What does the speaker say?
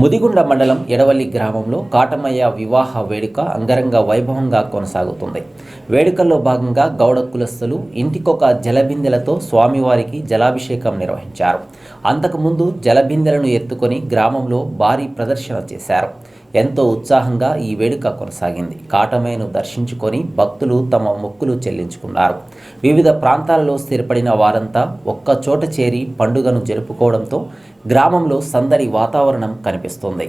ముదిగుండ మండలం ఎడవల్లి గ్రామంలో కాటమయ్య వివాహ వేడుక అంగరంగ వైభవంగా కొనసాగుతుంది. వేడుకల్లో భాగంగా గౌడ కులస్తులు ఇంటికొక జలబిందెలతో స్వామివారికి జలాభిషేకం నిర్వహించారు. అంతకుముందు జలబిందెలను ఎత్తుకొని గ్రామంలో భారీ ప్రదర్శన చేశారు. ఎంతో ఉత్సాహంగా ఈ వేడుక కొనసాగింది. కాటమేను దర్శించుకొని భక్తులు తమ మొక్కులు చెల్లించుకున్నారు. వివిధ ప్రాంతాలలో స్థిరపడిన వారంతా ఒక్క చోట చేరి పండుగను జరుపుకోవడంతో గ్రామంలో సందడి వాతావరణం కనిపిస్తుంది.